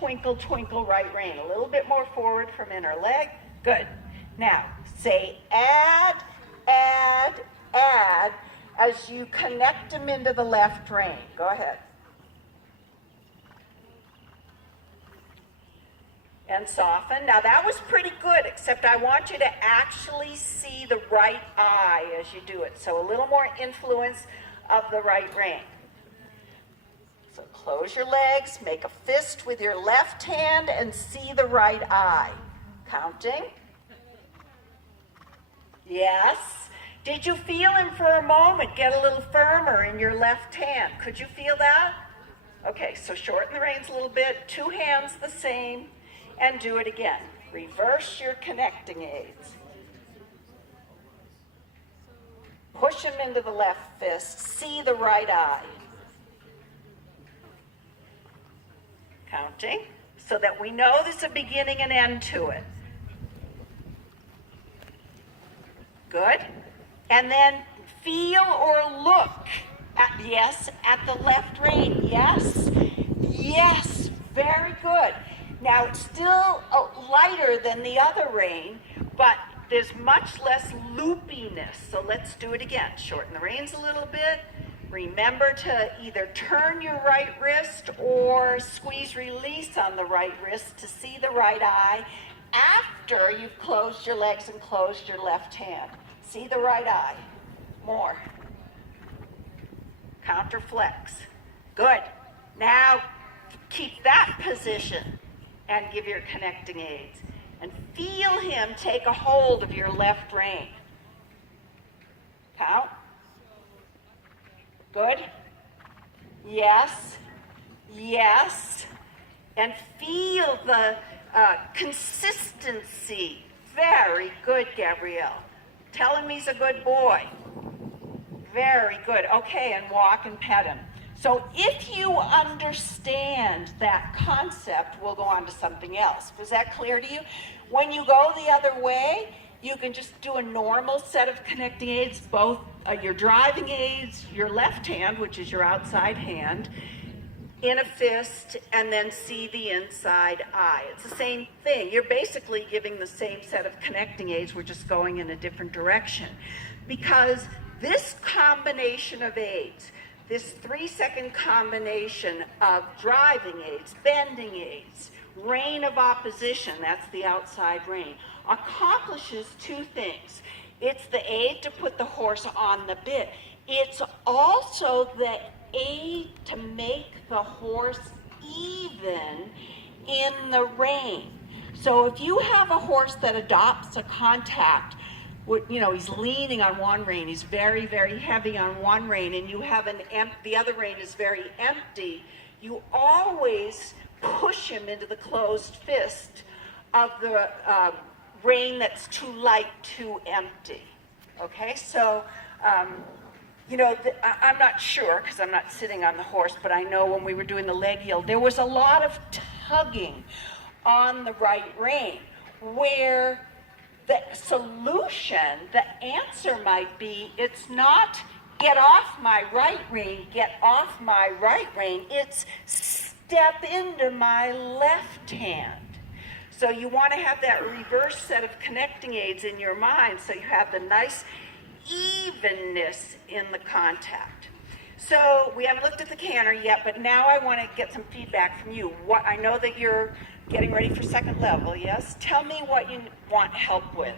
twinkle, twinkle, right rein. A little bit more forward from inner leg. Good. Now, say add, add, add as you connect them into the left rein. Go ahead. And soften. Now that was pretty good, except I want you to actually see the right eye as you do it. So a little more influence of the right rein. So close your legs, make a fist with your left hand, and see the right eye. Counting. Yes. Did you feel him for a moment get a little firmer in your left hand? Could you feel that? Okay, so shorten the reins a little bit, 2 hands the same, and do it again. Reverse your connecting aids. Push him into the left fist, see the right eye. Counting, so that we know there's a beginning and end to it. Good. And then feel or look at, yes, at the left rein. Yes, yes, very good. Now it's still lighter than the other rein, but there's much less loopiness. So let's do it again. Shorten the reins a little bit. Remember to either turn your right wrist or squeeze release on the right wrist to see the right eye after you've closed your legs and closed your left hand. See the right eye. More. Counter flex. Good. Now keep that position and give your connecting aids. And feel him take a hold of your left rein. Count. Good. Yes. Yes. And feel the consistency. Very good, Gabrielle. Tell him he's a good boy. Very good. Okay, and walk and pet him. So if you understand that concept, we'll go on to something else. Was that clear to you? When you go the other way, you can just do a normal set of connecting aids, both your driving aids, your left hand, which is your outside hand, in a fist, and then see the inside eye. It's the same thing. You're basically giving the same set of connecting aids, we're just going in a different direction. Because this combination of aids, this 3-second combination of driving aids, bending aids, rein of opposition, that's the outside rein, accomplishes 2 things. It's the aid to put the horse on the bit. It's also the aid to make the horse even in the rein. So if you have a horse that adopts a contact, you know, he's leaning on one rein, he's very, very heavy on one rein, and you have the other rein is very empty, you always push him into the closed fist of the rein that's too light, too empty. Okay, so you know, I'm not sure because I'm not sitting on the horse, but I know when we were doing the leg yield, there was a lot of tugging on the right rein, where the solution, the answer might be, it's not get off my right rein, get off my right rein, it's step into my left hand. So you want to have that reverse set of connecting aids in your mind so you have the nice evenness in the contact. So we haven't looked at the canter yet, but now I want to get some feedback from you. I know that you're getting ready for second level, yes? Tell me what you want help with.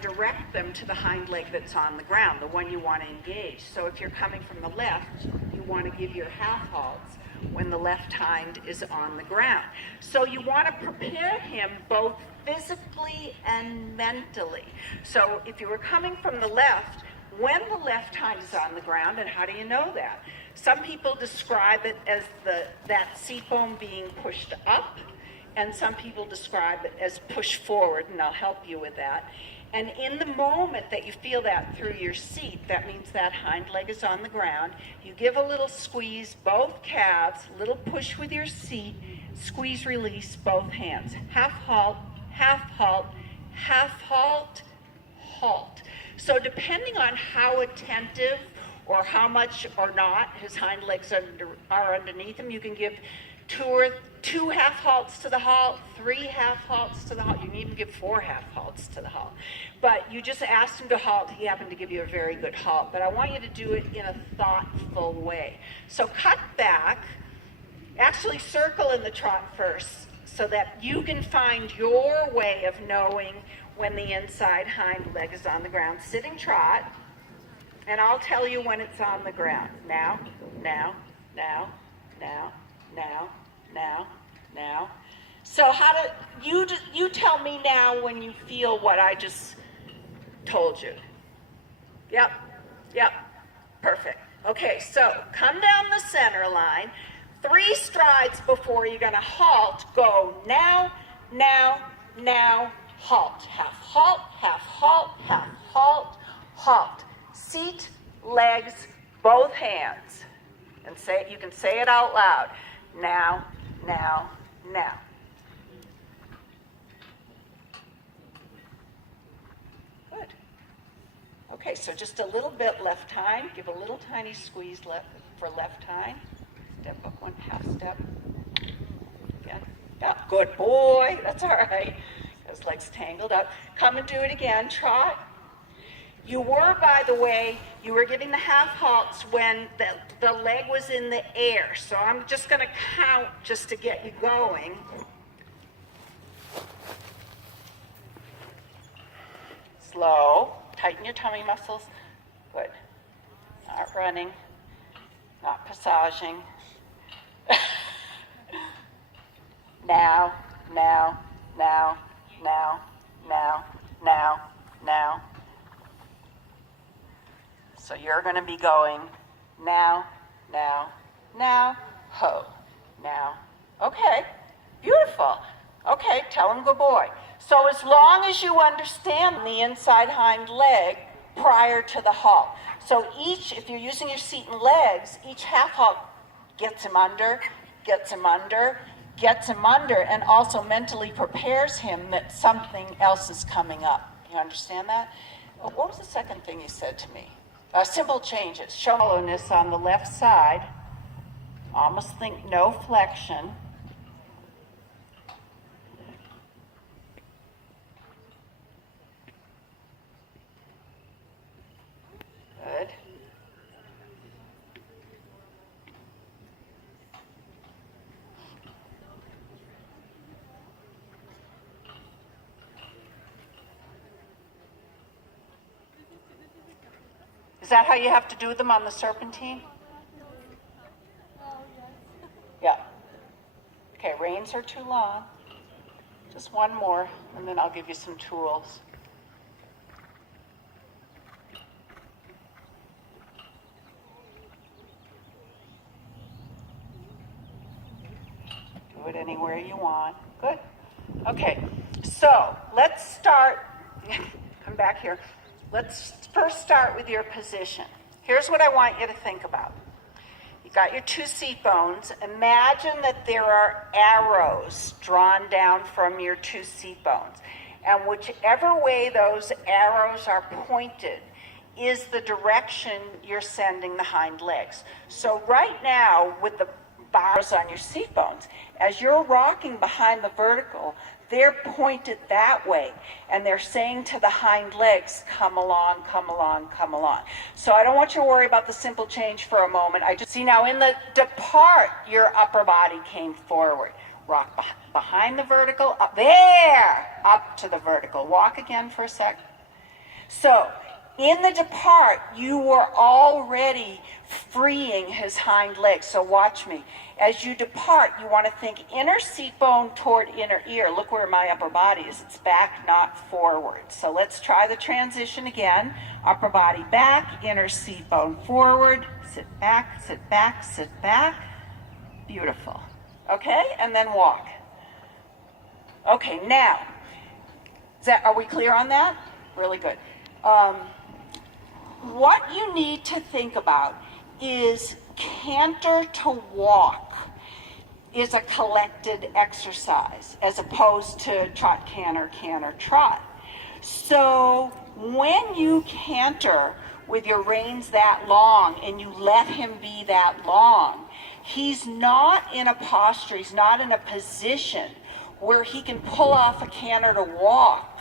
Direct them to the hind leg that's on the ground, the one you want to engage. So if you're coming from the left, you want to give your half halts when the left hind is on the ground. So you want to prepare him both physically and mentally. So if you were coming from the left, when the left hind is on the ground, and how do you know that? Some people describe it as that seat bone being pushed up, and some people describe it as push forward, and I'll help you with that. And in the moment that you feel that through your seat, that means that hind leg is on the ground. You give a little squeeze, both calves, a little push with your seat, squeeze, release, both hands. Half halt, half halt, half halt, halt. So depending on how attentive or how much or not his hind legs are underneath him, you can give 2 or 2 half halts to the halt, 3 half halts to the halt. You can even give 4 half halts to the halt. But you just asked him to halt. He happened to give you a very good halt. But I want you to do it in a thoughtful way. So cut back. Actually circle in the trot first so that you can find your way of knowing when the inside hind leg is on the ground. Sitting trot. And I'll tell you when it's on the ground. Now, now, now, now, now, now, now. So how do you tell me now when you feel what I just told you? Yep, yep, perfect. Okay, so come down the center line. 3 strides before you're going to halt. Go now, now, now, halt. Half halt, half halt, half halt, halt. Seat, legs, both hands. And say you can say it out loud. Now, now, now. Good. Okay, so just a little bit left hind. Give a little tiny squeeze left for left hind. Step up 1 half step. Again. Yeah, good boy. That's all right. His legs tangled up. Come and do it again. Trot. You were, by the way, you were giving the half halts when the leg was in the air. So I'm just going to count just to get you going. Slow. Tighten your tummy muscles. Good. Not running. Not passaging. Now, now, now, now, now, now, now. So you're going to be going now, now, now, ho, now. Okay, beautiful. Okay, tell him good boy. So as long as you understand the inside hind leg prior to the halt. So if you're using your seat and legs, each half halt gets him under, gets him under, gets him under, and also mentally prepares him that something else is coming up. You understand that? What was the second thing you said to me? Simple changes. Shallowness on the left side. Almost think no flexion. Good. Is that how you have to do them on the serpentine? Yeah. Okay, reins are too long. Just one more, and then I'll give you some tools. Do it anywhere you want. Good. Okay, so let's start. Come back here. Let's first start with your position. Here's what I want you to think about. You've got your 2 seat bones. Imagine that there are arrows drawn down from your 2 seat bones. And whichever way those arrows are pointed is the direction you're sending the hind legs. So right now, with the bars on your seat bones, as you're rocking behind the vertical, they're pointed that way, and they're saying to the hind legs, come along, come along, come along. So I don't want you to worry about the simple change for a moment. I just see now in the depart, your upper body came forward. Rock behind the vertical, up there, up to the vertical. Walk again for a sec. So in the depart, you were already freeing his hind legs. So watch me. As you depart, you want to think inner seat bone toward inner ear. Look where my upper body is. It's back, not forward. So let's try the transition again. Upper body back, inner seat bone forward. Sit back, sit back, sit back. Beautiful. Okay, and then walk. Okay, now, are we clear on that? Really good. What you need to think about is canter to walk is a collected exercise as opposed to trot, canter, canter, trot. So when you canter with your reins that long and you let him be that long, He's not in a posture, he's not in a position where he can pull off a canter to walk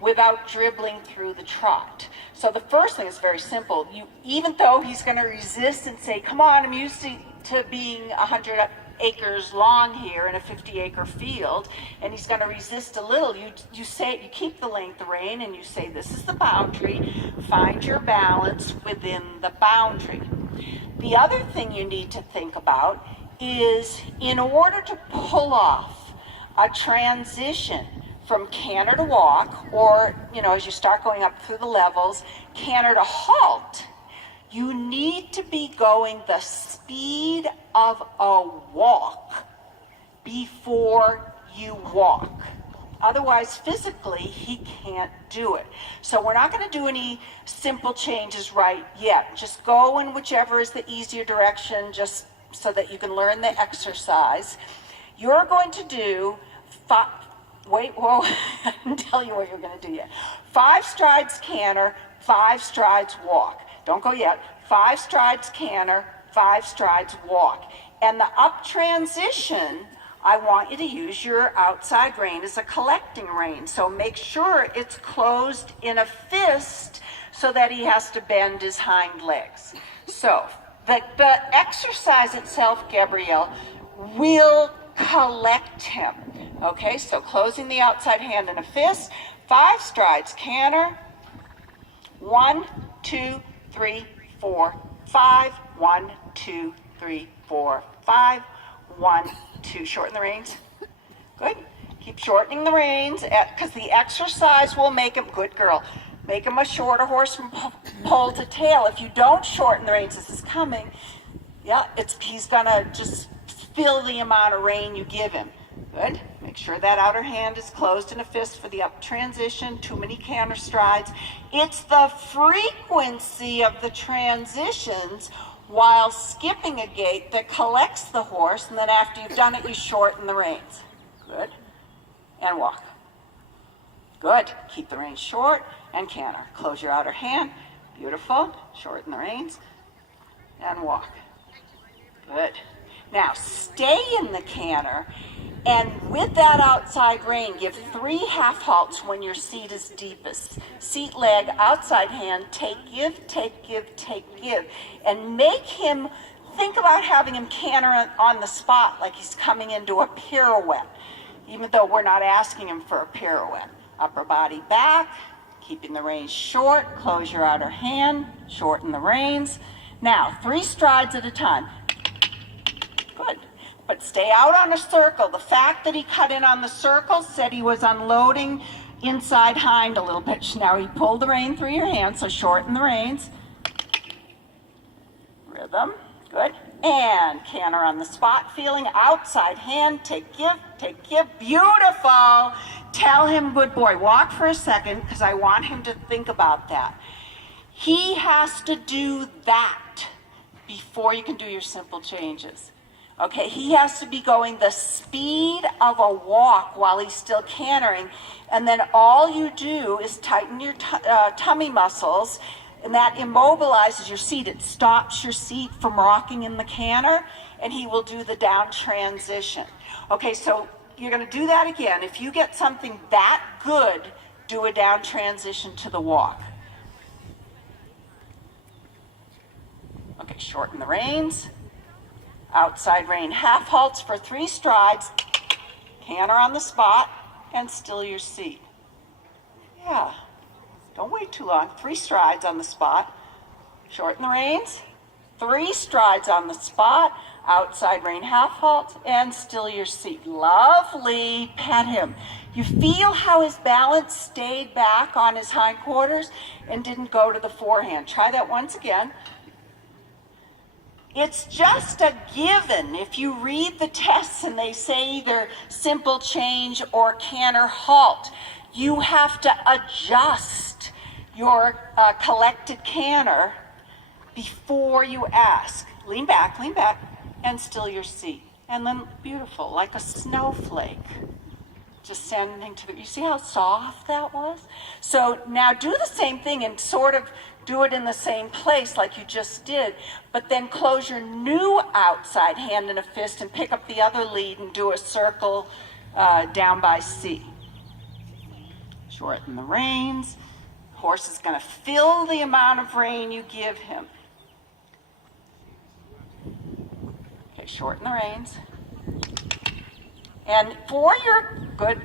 without dribbling through the trot. So the first thing is very simple. Even though he's going to resist and say, come on, I'm used to being 100 acres long here in a 50-acre field, and he's going to resist a little, you keep the length of rein and you say, this is the boundary, find your balance within the boundary. The other thing you need to think about is, in order to pull off a transition from canter to walk, or, as you start going up through the levels, canter to halt, you need to be going the speed of a walk before you walk. Otherwise, physically, he can't do it. So we're not going to do any simple changes right yet. Just go in whichever is the easier direction, just so that you can learn the exercise. You're going to do I didn't tell you what you're going to do yet. 5 strides canter, 5 strides walk. Don't go yet. 5 strides canter, 5 strides walk. And the up transition, I want you to use your outside rein as a collecting rein. So make sure it's closed in a fist so that he has to bend his hind legs. So the exercise itself, Gabrielle, will collect him. Okay, so closing the outside hand in a fist, 5 strides canter, 1, 2, 3, 4, 5, 1, 2, 3, 4, 5, 1, 2, shorten the reins. Good. Keep shortening the reins, because the exercise will make him, good girl, make him a shorter horse from pole to tail. If you don't shorten the reins, this is coming, he's gonna just fill the amount of rein you give him. Good. Make sure that outer hand is closed in a fist for the up transition. Too many canter strides. It's the frequency of the transitions while skipping a gait that collects the horse, and then after you've done it, you shorten the reins. Good. And walk. Good. Keep the reins short and canter. Close your outer hand. Beautiful. Shorten the reins and walk. Good. Now stay in the canter, and with that outside rein, give 3 half halts when your seat is deepest. Seat leg, outside hand, take, give, take, give, take, give. And make him, think about having him canter on the spot like he's coming into a pirouette, even though we're not asking him for a pirouette. Upper body back, keeping the reins short, close your outer hand, shorten the reins. Now, 3 strides at a time. Good. But stay out on a circle. The fact that he cut in on the circle said he was unloading inside hind a little bit. Now he pulled the rein through your hand, so shorten the reins. Rhythm. Good. And canter on the spot, feeling outside hand. Take, give. Beautiful. Tell him, good boy. Walk for a second, because I want him to think about that. He has to do that before you can do your simple changes. Okay, he has to be going the speed of a walk while he's still cantering, and then all you do is tighten your tummy muscles, and that immobilizes your seat. It stops your seat from rocking in the canter, and he will do the down transition. Okay, so you're going to do that again. If you get something that good, do a down transition to the walk. Okay, shorten the reins. Outside rein half halts for 3 strides, canter on the spot, and still your seat. Yeah, don't wait too long. 3 strides on the spot, shorten the reins, 3 strides on the spot, outside rein half halt, and still your seat. Lovely. Pet him. You feel how his balance stayed back on his hindquarters and didn't go to the forehand. Try that once again. It's just a given. If you read the tests and they say either simple change or canter halt, you have to adjust your collected canter before you ask. Lean back, and still your seat. And then beautiful, like a snowflake. Descending to the, you see how soft that was? So now do the same thing and sort of do it in the same place like you just did, but then close your new outside hand in a fist and pick up the other lead and do a circle down by C. Shorten the reins. Horse is going to fill the amount of rein you give him. Okay, shorten the reins. And for your good,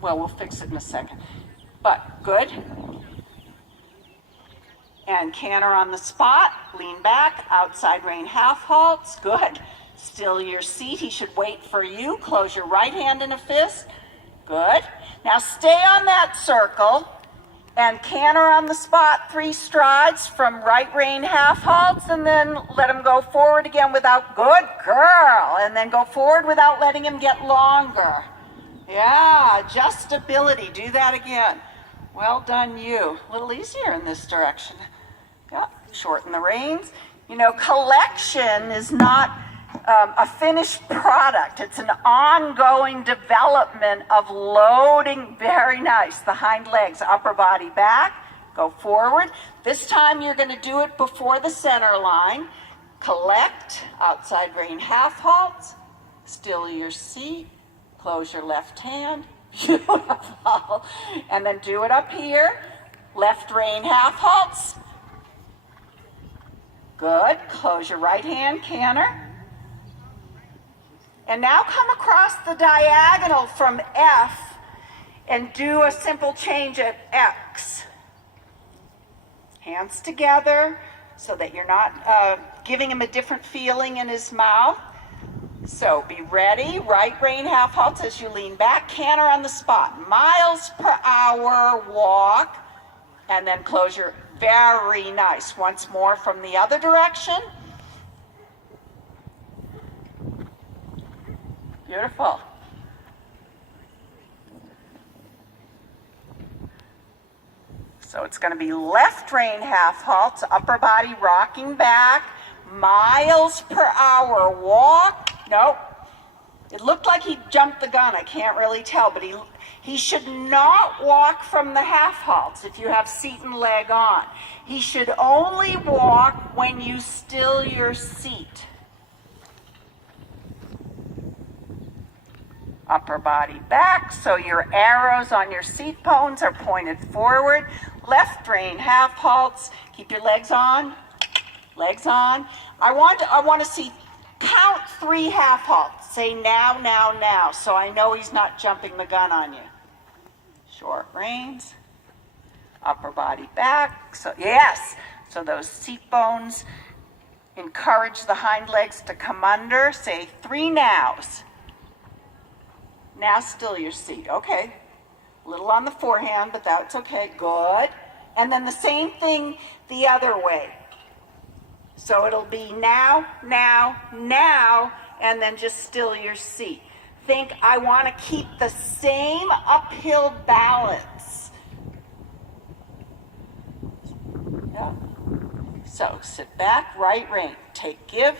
well, we'll fix it in a second, but good. And canter on the spot, lean back, outside rein half halts, good. Still your seat, he should wait for you. Close your right hand in a fist, good. Now stay on that circle and canter on the spot 3 strides from right rein half halts, and then let him go forward again without, good girl, and then go forward without letting him get longer. Yeah, adjustability, do that again. Well done you. A little easier in this direction. Yeah, shorten the reins. You know, collection is not a finished product. It's an ongoing development of loading. Very nice. The hind legs, upper body back. Go forward. This time you're going to do it before the center line. Collect, outside rein half halts. Still your seat. Close your left hand. Beautiful. And then do it up here. Left rein half halts. Good. Close your right hand, canter. And now come across the diagonal from F and do a simple change at X. Hands together so that you're not giving him a different feeling in his mouth. So be ready. Right rein half halts as you lean back. Canter on the spot. Miles per hour walk. And then close your, very nice. Once more from the other direction. Beautiful. So it's going to be left rein half halts, upper body rocking back, miles per hour walk. Nope. It looked like he jumped the gun. I can't really tell, but he should not walk from the half halts if you have seat and leg on. He should only walk when you still your seat. Upper body back, so your arrows on your seat bones are pointed forward. Left rein half halts. Keep your legs on. Legs on. I want to see, count 3 half halts. Say now, now, now, so I know he's not jumping the gun on you. Short reins. Upper body back. So yes, so those seat bones encourage the hind legs to come under. Say 3 nows. Now still your seat. Okay. A little on the forehand, but that's okay. Good. And then the same thing the other way. So it'll be now, now, now, and then just still your seat. Think, I want to keep the same uphill balance. Yeah. So sit back, right rein. Take, give,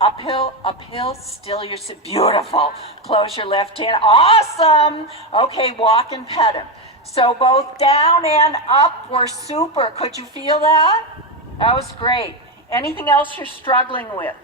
uphill, uphill, still your seat. Beautiful. Close your left hand. Awesome. Okay, walk and pet him. So both down and up were super. Could you feel that? That was great. Anything else you're struggling with?